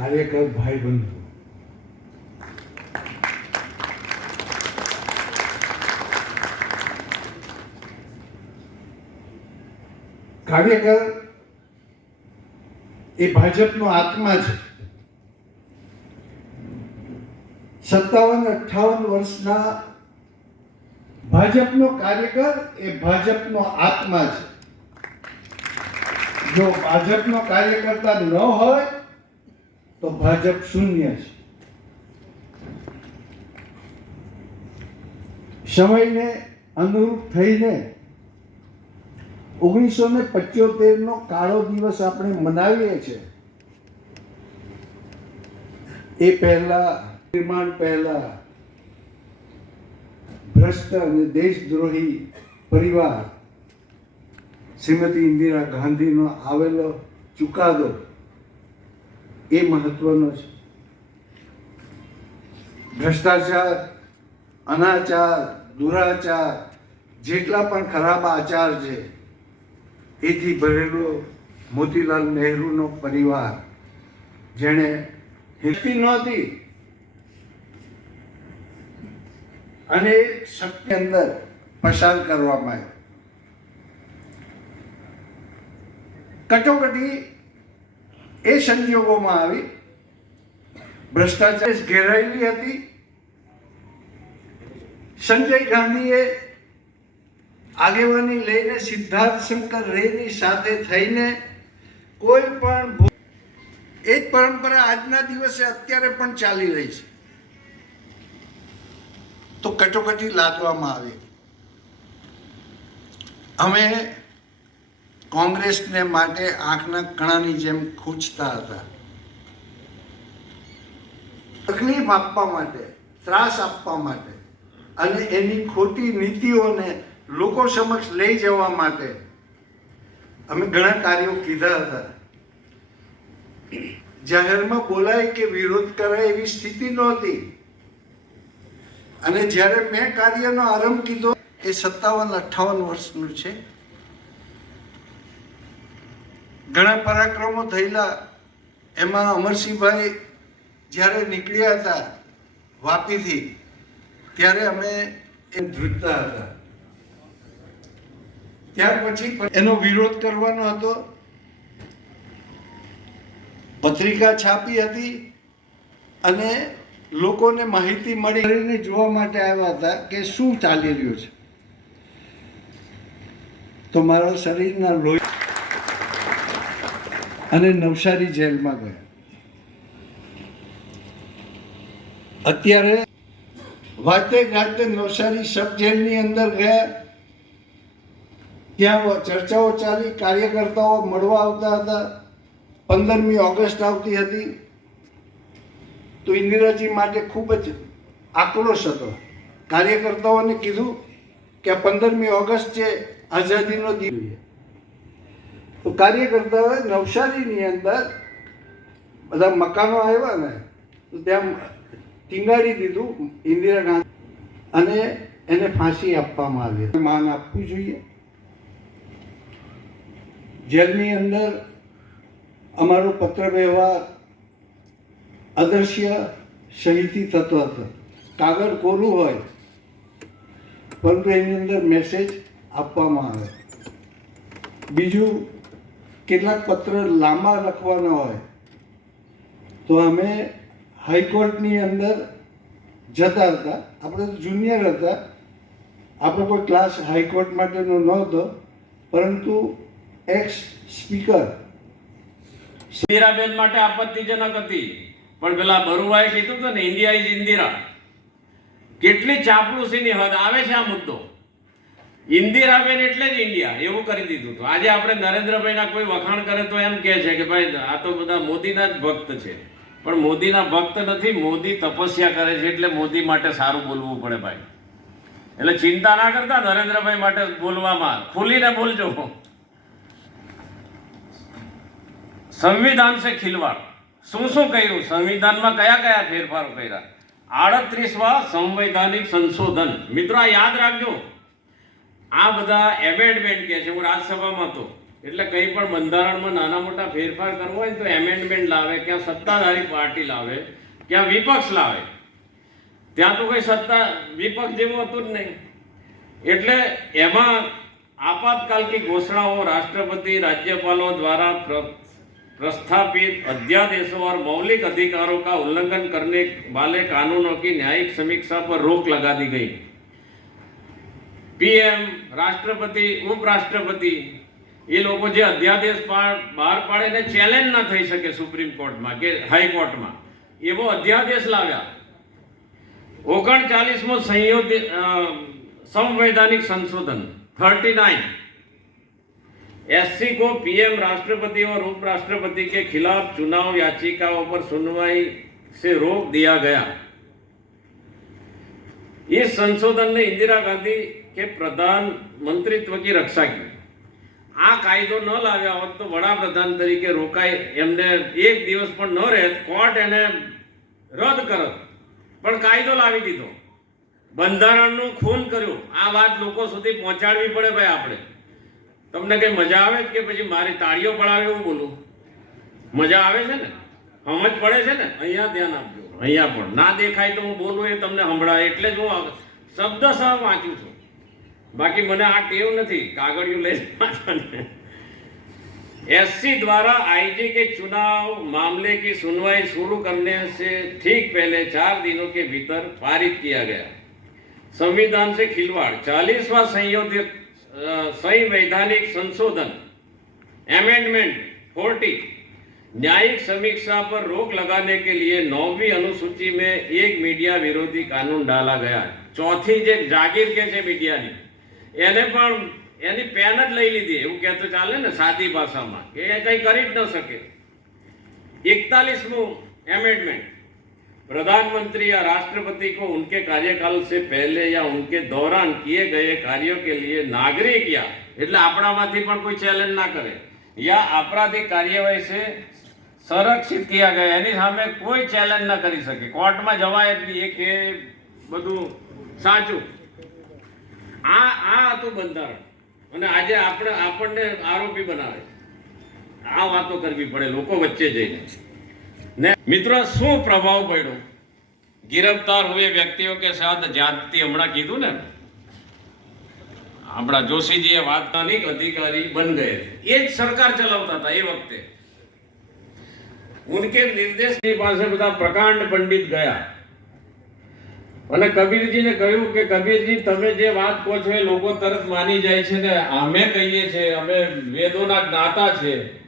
કાર્યકર ભાઈ બંધુ કાર્યકર એ ભાજપનો આત્મા છે. સત્તાવન અઠાવન વર્ષના ભાજપનો કાર્યકર એ ભાજપનો આત્મા છે. જો ભાજપનો કાર્યકર્તા ન હોય તો ભાજપ શૂન્ય છે. સમયને અનુરૂપ થઈને ઓગણીસો ને પંચોતેર નો કાળો દિવસ આપણે મનાવીએ છીએ એ પહેલા નિર્માણ પહેલા, ભ્રષ્ટ અને દેશદ્રોહી પરિવાર શ્રીમતી ઇન્દિરા ગાંધીનો આવેલો ચુકાદો એ મહત્વનો છે. ભ્રષ્ટાચાર, અનાચાર, દુરાચાર, જેટલા પણ ખરાબ આચાર છે, એથી ભરેલો મોતીલાલ નહેરુનો પરિવાર, જેણે હિસ્ટ્રી નહોતી. અને શક્તિ અંદર પસાર કરવામાં આવ્યો કટોકટી એ સંજોગોમાં આવી ભ્રષ્ટાચાર ઘેરાયેલી હતી. સંજય ગાંધીએ આગેવાની લઈને સિદ્ધાર્થ શંકર રેની સાથે થઈને કોઈ પણ એ જ પરંપરા આજના દિવસે અત્યારે પણ ચાલી રહી છે. તો કટોકટી લાદવામાં આવી. અમે કોંગ્રેસને માટે આંખના કણાની જેમ ખૂંચતા હતા. તકલીફ આપવા માટે, ત્રાસ આપવા માટે અને એની ખોટી નીતિઓને લોકો સમક્ષ લઈ જવા માટે અમે ઘણા કાર્યો કીધા હતા. જાહેરમાં બોલાય કે વિરોધ કરાય એવી સ્થિતિ નહોતી. અને જ્યારે મેં કાર્યનો આરંભ કીધો, એ સત્તાવન અઠ્ઠાવન વર્ષનું છે. ઘણા પરાક્રમો થયેલા એમાં અમરસિંહભાઈ જ્યારે નીકળ્યા હતા વાપીથી, ત્યારે અમે એ ધ્રુજતા હતા. ત્યાર પછી એનો વિરોધ કરવાનો હતો. પત્રિકા છાપી હતી અને લોકોને માહિતી મળી. જોવા માટે આવ્યા હતા કે શું ચાલી રહ્યું છે. તો મારા શરીરના લોહી અને નવસારી જેલમાં ગયા. અત્યારે વાતે ગાતે નવસારી સબ જેલની અંદર ગયા. ત્યાં ચર્ચાઓ ચાલી, કાર્યકર્તાઓ મળવા આવતા હતા. પંદરમી ઓગસ્ટ આવતી હતી. તો ઇન્દિરાજી માટે ખૂબ જ આક્રોશ હતો. કાર્યકર્તાઓને કીધું કે પંદરમી ઓગસ્ટ છે આઝાદીનો દિવસ. તો કાર્યકર્તાઓએ નવસારીની અંદર બધા મકાનો આવ્યા ને, તો ત્યાં ટીંગાડી દીધું ઇન્દિરા ગાંધી અને એને ફાંસી આપવામાં આવી માન આપવું જોઈએ. જેલની અંદર અમારો પત્ર વ્યવહાર અદૃશ્ય શહીથી થતો હતો. કાગળ કોરું હોય, પરંતુ એની અંદર મેસેજ આપવામાં આવે. બીજું કેટલાક પત્ર લાંબા લખવાના હોય, તો અમે હાઈકોર્ટની અંદર જતા હતા. આપણે તો જુનિયર હતા. આપણો કોઈ ક્લાસ હાઈકોર્ટ માટેનો નહોતો, પરંતુ એક્સ સ્પીકર ઇન્દિરાબેન માટે આપત્તિજનક હતી. પણ પેલા બરુવાએ કીધું હતું ને, ઇન્ડિયા ઇઝ ઇન્દિરા. કેટલી ચાપલુસીની હદ આવે છે આ મુદ્દો. ઇન્દિરાબેન એટલે જ ઇન્ડિયા, એવું કરી દીધું હતું. આજે આપણે નરેન્દ્રભાઈના કોઈ વખાણ કરે તો એમ કહે છે કે ભાઈ, આ તો બધા મોદીના જ ભક્ત છે. પણ મોદીના ભક્ત નથી, મોદી તપસ્યા કરે છે એટલે મોદી માટે સારું બોલવું પડે ભાઈ. એટલે ચિંતા ના કરતા નરેન્દ્રભાઈ માટે બોલવામાં ખુલીને બોલજો. સંવિધાન છે ખિલવાડ. શું શું કર્યું? સંવિધાનમાં કયા કયા ફેરફારો કર્યા? આડત્રીસવા સંવૈધાનિક સંશોધન. મિત્રો, આ યાદ રાખજો. આ બધા એમેન્ડમેન્ટ કે છે હું રાજ્યસભામાં હતો એટલે કંઈ પણ બંધારણમાં નાના મોટા ફેરફાર કરવો હોય ને તો એમેન્ડમેન્ટ લાવે ક્યાં સત્તાધારી પાર્ટી લાવે ક્યાં વિપક્ષ લાવે ત્યાં તો કોઈ સત્તા વિપક્ષ જેવું હતું જ નહીં એટલે એમાં આપાતકાલ की घोषणाओं राष्ट्रपति राज्यपालों द्वारा प्र- प्रस्थापित अध्यादेशों और मौलिक अधिकारों का उल्लंघन करने वाले कानूनों की न्यायिक समीक्षा पर रोक लगा दी गई પીએમ રાષ્ટ્રપતિ ઉપરાષ્ટ્રપતિ એ લોકો જે અધ્યાદેશ પા- બહાર પાડે ને ચેલેન્જ ના થઈ શકે સુપ્રીમ કોર્ટમાં કે હાઈકોર્ટમાં એવો અધ્યાદેશ લાવ્યા ઓગણચાલીસમો સંયોજિત અ, संवैधानिक संशोधन 39 एससी को पीएम राष्ट्रपति और उपराष्ट्रपति के खिलाफ चुनाव याचिकाओं पर सुनवाई से रोक दिया गया इस संशोधन ने इंदिरा गांधी કે પ્રધાનમંત્રીત્વ કી રક્ષા કી. આ કાયદો ન લાવ્યા હોત તો વડાપ્રધાન તરીકે રોકાય એમને એક દિવસ પણ ન રહેત કોર્ટ એને રદ કરત. પણ કાયદો લાવી દીધો. બંધારણનું ખૂન કર્યું. આ વાત લોકો સુધી પહોંચાડવી પડે ભાઈ આપણે. તમને કંઈ મજા આવે કે પછી મારી તાળીઓ પડાવે એવું બોલું? મજા આવે છે ને? સમજ પડે છે ને? અહીંયા ધ્યાન આપજો. અહીંયા પણ. ના દેખાય તો હું બોલું એ તમને હમણાં એટલે જ હું શબ્દ સહ વાંચું છું. બાકી મને આ ટેવ નથી કાગળિયું લઈને વાંચવાની एससी द्वारा आईजी के चुनाव मामले की सुनवाई शुरू करने से ठीक पहले चार दिनों के भीतर पारित किया गया संविधान से खिलवाड़ चालीसवा संयोजित अ, संवैधानिक संशोधन अमेंडमेंट फोर्टी न्यायिक समीक्षा पर रोक लगाने के लिए नौवीं अनुसूची में एक मीडिया विरोधी कानून डाला गया ચોથી જે જાગીર કે છે મીડિયાની એને પણ એની પેન જ લઈ લીધી એવું કહેતો ચાલે ને સાદી ભાષામાં કે એ કંઈ કરી જ ન શકે इकतालीसवों अमेंडमेंट प्रधानमंत्री या राष्ट्रपति को उनके कार्यकाल से पहले या उनके दौरान किए गए कार्यों के लिए नागरिक या એટલે આપણામાંથી પણ કોઈ ચેલેન્જ ના કરે યા આપરાધિક કાર્યવાહી से સંરક્ષિત કિયા ગયા એની સામે કોઈ ચેલેન્જ ના કરી શકે કોર્ટમાં જવાય જ નહીં એ કે બધું સાચું આ આ હતું બંધારણ. અને આજે આપણે, આપણને આરોપી બનાવે આ વાતો કરવી પડે લોકો વચ્ચે જઈને. ને મિત્રો, શું પ્રભાવ પડ્યો? ગિરફતાર હોય વ્યક્તિઓ કે સાથ જાતથી હમણાં કીધું ને? આપણા જોશીજી એ વાત અધિકારી બન ગયે એ જ સરકાર ચલાવતા હતા એ વખતે. ઉનકે નિર્દેશ પાસે બધા પ્રકાંડ પંડિત ગયા. અને કબીરજીને કહ્યું કે, કબીરજી, તમે જે વાત કહો છો એ લોકો તરત માની જાય છે ને અમે કહીએ છીએ, અમે વેદોના જ્ઞાતા છે.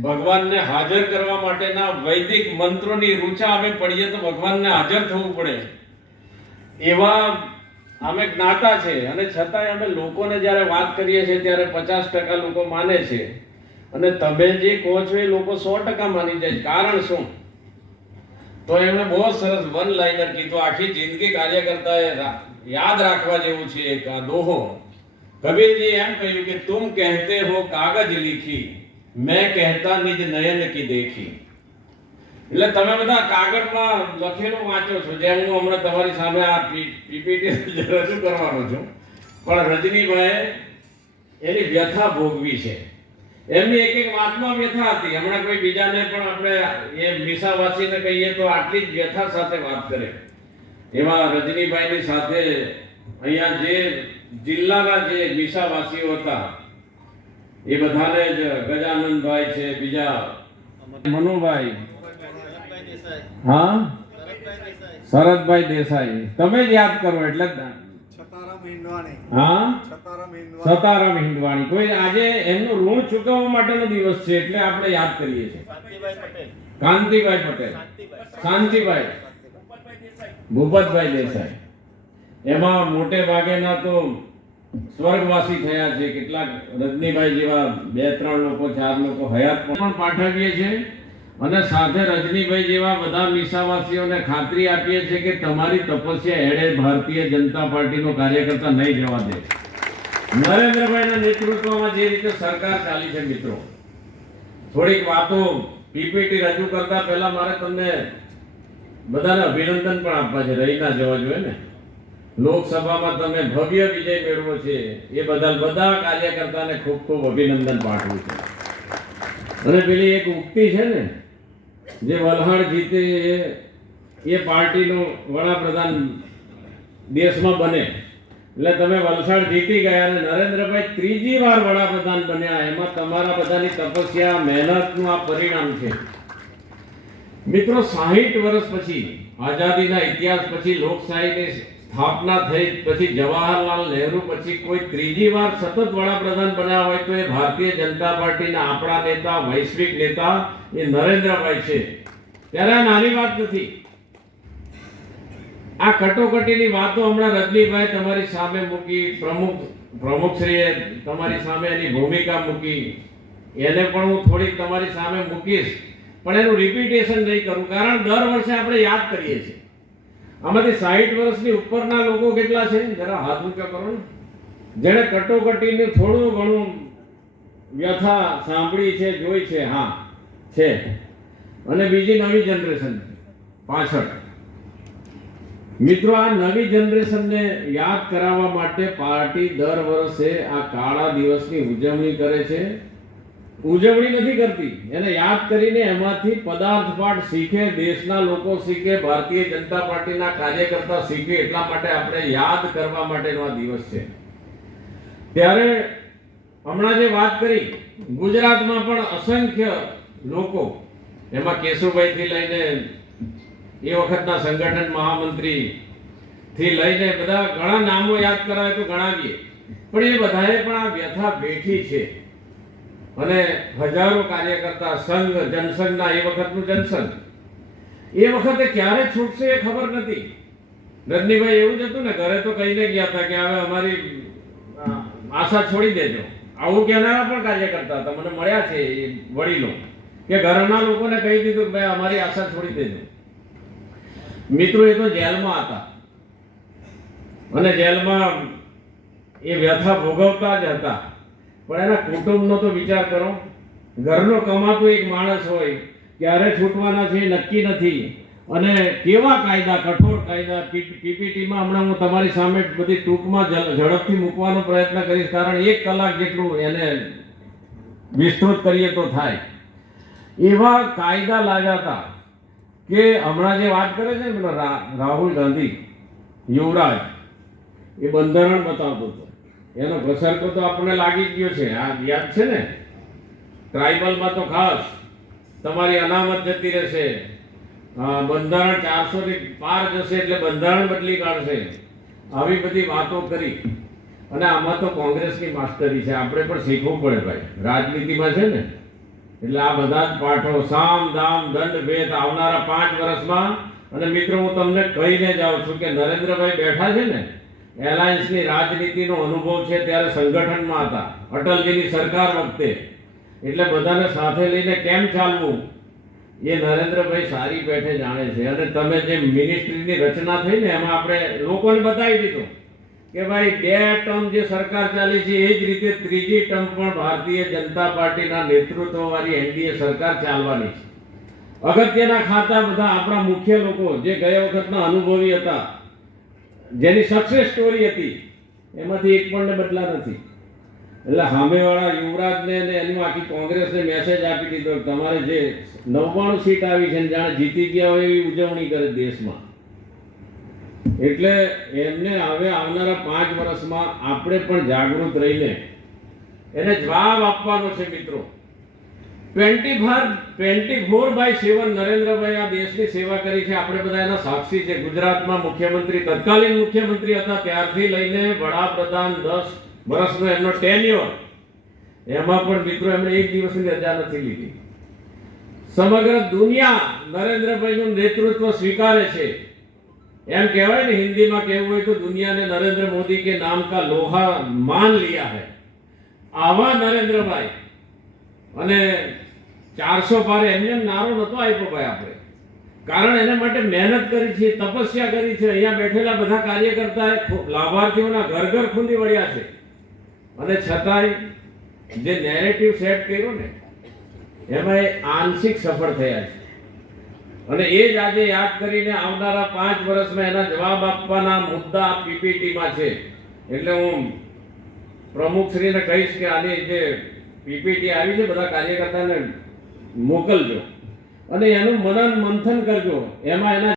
ભગવાનને હાજર કરવા માટેના વૈદિક મંત્રોની રૂચા અમે પડીએ તો ભગવાનને હાજર થવું પડે. એવા અમે જ્ઞાતા છે અને છતાંય અમે લોકોને જ્યારે વાત કરીએ છીએ ત્યારે પચાસ ટકા લોકો માને છે. અને તમે જે કહો છો એ લોકો સો ટકા માની જાય. કારણ શું? તો એમણે બહુ સરસ વન લાઇનર કીધું. આખી જિંદગી કાર્યકર્તાએ રા- યાદ રાખવા જેવું છે એક આ દોહો. કબીરજી એમ કહ્યું કે, તુમ કહેતે હો કાગજ લીખી, મેં કહેતા નિજ નયન કી દેખી. એટલે તમે બધા કાગળમાં લખેલું વાંચો છો. જેમ હું હમણાં તમારી સામે આ પીપીટી રજૂ કરવાનો છું. પણ રજનીભાઈ, એની વ્યથા ભોગવી છે. એમની એક એક વાતમાં વ્યથા હતી. હમણાં કોઈ બીજાને પણ આપણે એ મીસાવાસીને કહીએ તો આટલી જ વ્યથા સાથે વાત કરે. એમાં રજનીભાઈની સાથે અહીંયા જે જિલ્લાના જે મીસાવાસીઓ હતા એ બધાને જ ગજાનંદભાઈ છે બીજા મનુભાઈ. હા? શરદભાઈ દેસાઈ. તમે જ યાદ કરો એટલે જ હા? સતારામ હિન્દવાણી. કોઈ આજે એમનું ઋણ ચૂકવવા માટેનો દિવસ છે એટલે આપણે યાદ કરીએ છીએ. કાંતિભાઈ પટેલ. શાંતિભાઈ. ભૂપતભાઈ દેસાઈ. એમાં મોટે ભાગેના તો સ્વર્ગવાસી થયા છે. કેટલાક રજનીભાઈ જેવા બે ત્રણ લોકો ચાર લોકો હયાત પણ પાઠવીએ છીએ. અને સાથે રજનીભાઈ જેવા બધા મીસાવાસીઓને ખાતરી આપીએ છીએ કે તમારી તપસ્યા એડે ભારતીય જનતા પાર્ટીનો કાર્યકર્તા નહીં જવા દે. નરેન્દ્રભાઈના નેતૃત્વમાં જે રીતે સરકાર ચાલી છે મિત્રો, થોડીક વાતો પીપીટી રજૂ કરતા પહેલા મારે તમને બધાને અભિનંદન પણ આપવા છે, રહી ના જવા જોઈએ ને. લોકસભામાં તમે ભવ્ય વિજય મેળવો છે, એ બદલ બધા કાર્યકર્તાને ખૂબ ખૂબ અભિનંદન પાઠવું છે. અને પેલી એક ઉક્તિ છે ને જે વલહાડ જીતે એ પાર્ટીનો વડાપ્રધાન દેશમાં બને. એટલે તમે વલસાડ જીતી ગયા અને નરેન્દ્રભાઈ ત્રીજી વાર વડાપ્રધાન બન્યા, એમાં તમારા બધાની તપસ્યા, મહેનતનું આ પરિણામ છે. મિત્રો, સાહીઠ વર્ષ પછી, આઝાદીના ઇતિહાસ પછી લોકશાહીની સ્થાપના થઈ, પછી જવાહરલાલ નહેરુ પછી કોઈ ત્રીજી વાર સતત વડાપ્રધાન બન્યા હોય તો એ ભારતીય જનતા પાર્ટીના આપણા નેતા, વૈશ્વિક નેતા એ નરેન્દ્રભાઈ છે. ત્યારે આ નાની વાત નથી. આ કટોકટીની વાતો હમણાં રજનીભાઈ તમારી સામે મૂકી, પ્રમુખ, પ્રમુખશ્રીએ તમારી સામે એની ભૂમિકા મૂકી. એને પણ હું થોડીક તમારી સામે મૂકીશ. પણ એનું રિપીટેશન નહીં કરું, કારણ દર વર્ષે આપણે યાદ કરીએ છીએ. આમાંથી સાહીઠ વર્ષની ઉપરના લોકો કેટલા છે? જરા હાથ ઊંચા કરો ને. જેણે કટોકટીને થોડું ઘણું વ્યથા સાંભળી છે, જોઈ છે, હા, છે. અને બીજી નવી જનરેશન પાછળ. મિત્રો, આ નવી જનરેશનને યાદ કરાવવા માટે પાર્ટી દર વર્ષે આ કાળા દિવસની ઉજવણી કરે છે. ઉજવણી નથી કરતી. એને યાદ કરીને એમાંથી પદાર્થ પાઠ શીખે, દેશના લોકો શીખે, ભારતીય જનતા પાર્ટીના કાર્યકર્તા શીખે, એટલા માટે આપણે યાદ કરવા માટેનો આ દિવસ છે. ત્યારે હમણાં જે વાત કરી, ગુજરાતમાં પણ અસંખ્ય લોકો, એમાં કેશુભાઈથી લઈને એ વખતના સંગઠન મહામંત્રી થી લઈને બધા ઘણા નામો યાદ કરાવે તો ગણાવીએ. પણ એ બધાએ પણ આ વ્યથા બેઠી છે. અને હજારો કાર્યકર્તા સંઘ, જનસંઘના એ વખતનું જનસંઘ. એ વખતે ક્યારે છૂટશે એ ખબર નથી. રજનીભાઈ એવું જ હતું ને, ઘરે તો કહીને ગયા હતા કે હવે અમારી આશા છોડી દેજો. આવું કહેનારા પણ કાર્યકર્તા હતા. મને મળ્યા છે એ વડીલો કે ઘરના લોકોને કહી દીધું કે ભાઈ, અમારી આશા છોડી દેજો. મિત્રો એ તો જેલમાં હતા. અને જેલમાં એ વ્યથા ભોગવતા જ હતા. પણ એના કુટુંબનો તો વિચાર કરો. ઘરનો કમાતો એક માણસ હોય, ક્યારે છૂટવાના છે નક્કી નથી. અને કેવા કાયદા, કઠોર કાયદા પીપીટીમાં હમણાં હું તમારી સામે બધી ટૂંકમાં ઝડપથી મૂકવાનો પ્રયત્ન કરીશ, કારણ એક કલાક જેટલું એને વિસ્તૃત કરીએ તો થાય. એવા કાયદા લાગ્યા હતા કે હમણાં જે વાત કરે છે ને રાહુલ ગાંધી, યુવરાજ, એ બંધારણ બતાવતો હતો. એનો પ્રસંગ તો આપણને લાગી ગયો છે. આ યાદ છે ને? ટ્રાઇબલમાં તો ખાસ તમારી અનામત જતી રહેશે. બંધારણ ચારસોથી પાર જશે એટલે બંધારણ બદલી કાઢશે. આવી બધી વાતો કરી. અને આમાં તો કોંગ્રેસની માસ્ટરી છે. આપણે પણ શીખવું પડે ભાઈ. રાજનીતિમાં છે ને? એટલે આ બધા જ પાઠો સામ, દામ, દંડ, ભેદ આવનારા પાંચ વર્ષમાં અને મિત્રો, હું તમને કહીને જાઉં છું કે નરેન્દ્રભાઈ બેઠા છે ને એલાયન્સની રાજનીતિનો અનુભવ છે ત્યારે સંગઠનમાં હતા. અટલજીની સરકાર વખતે. એટલે બધાને સાથે લઈને કેમ ચાલવું? એ નરેન્દ્રભાઈ સારી પેઠે જાણે છે. અને તમે જે મિનિસ્ટ્રીની રચના થઈ ને, એમાં આપણે લોકોને બતાવી દીધું કે ભાઈ, બે ટર્મ જે સરકાર ચાલી છે, એ જ રીતે ત્રીજી ટર્મ પણ ભારતીય જનતા પાર્ટીના નેતૃત્વવાળી એનડીએ સરકાર ચાલવાની છે. અગત્યના ખાતા બધા આપણા મુખ્ય લોકો જે ગયા વખતના અનુભવી હતા. જેની સક્સેસ સ્ટોરી હતી, એમાંથી એક પણ બદલા નથી. એટલે સામેવાળા યુવરાજને ને એનું આખી કોંગ્રેસને મેસેજ આપી દીધો કે તમારે જે નવ્વાણું સીટ આવી છે જાણે જીતી ગયા હોય એવી ઉજવણી કરે દેશમાં. એટલે એમને હવે આવનારા પાંચ વર્ષમાં આપણે પણ જાગૃત રહીને એને જવાબ આપવાનો છે મિત્રો. Twenty four twenty four by seven Narendrabhai આ દેશની સેવા કરી છે. આપણે બધા એના સાક્ષી છે. ગુજરાતમાં મુખ્યમંત્રી, તત્કાલીન મુખ્યમંત્રી હતા. ત્યારથી લઈને વડાપ્રધાન દસ વર્ષનો એમનો ટેન્યુઅર એમાં પણ મિત્રો એમણે એક દિવસની રજા નથી લીધી. સમગ્ર દુનિયા નરેન્દ્રભાઈનું નેતૃત્વ સ્વીકારે છે. એમ કહેવાય ને, હિન્દીમાં કહેવું હોય તો દુનિયાને નરેન્દ્ર મોદી કે નામ કા લોહા માન લિયા હૈ. આવા નરેન્દ્રભાઈ અને ચારસો પારે એમને એમ નારો નહોતો આપ્યો ભાઈ આપણે. કારણ એના માટે મહેનત કરી છે, તપસ્યા કરી છે. અહીંયા બેઠેલા બધા કાર્યકર્તાએ લાભાર્થીઓના ઘર ઘર ખૂંદી વળ્યા છે. અને છતાંય જે નેરેટિવ સેટ કર્યો ને, એમાં એ આંશિક સફળ થયા છે. અને એ જ આજે યાદ કરીને આવનારા પાંચ વર્ષમાં એના જવાબ આપવાના મુદ્દા પીપીટીમાં છે. એટલે હું પ્રમુખશ્રીને કહીશ કે આની જે પીપીટી આવી છે, બધા કાર્યકર્તાને મોકલજો. અને એનું મનન મંથન કરજો. એમાં એના